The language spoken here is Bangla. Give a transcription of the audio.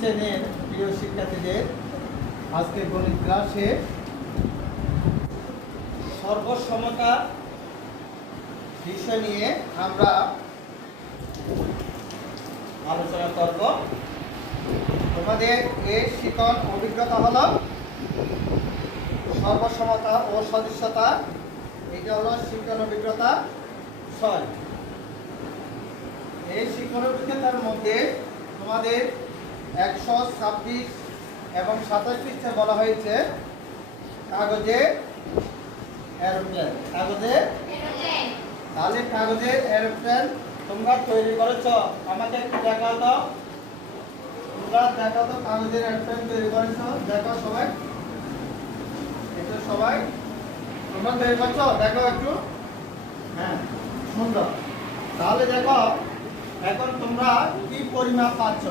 শ্রেণীর প্রিয় শিক্ষার্থীদের, আজকে গণিত ক্লাসে সর্বসমতা বিষয় নিয়ে আমরা আলোচনা করব। তোমাদের এই শিখন অভিজ্ঞতা হলো সর্বসমতা ও সদস্যতা। এটা হলো শিক্ষণ অভিজ্ঞতা 6। এই শিক্ষণ অভিজ্ঞতার মধ্যে তোমাদের 126 এবং 27 পৃষ্ঠা বলা হয়েছে কাগজে এরোপ্লেন। তাহলে কাগজের এরোপ্লেন তোমরা তৈরি করেছো, আমাকে একটু দেখাও তো। তোমরা দেখাও তো কাগজের এরোপ্লেন তৈরি করেছো, দেখো সবাই, একটু সবাই তোমরা তৈরি করছো, দেখো একটু। হ্যাঁ, সুন্দর। তাহলে দেখো এখন তোমরা কি পরিমাপ পাচ্ছ।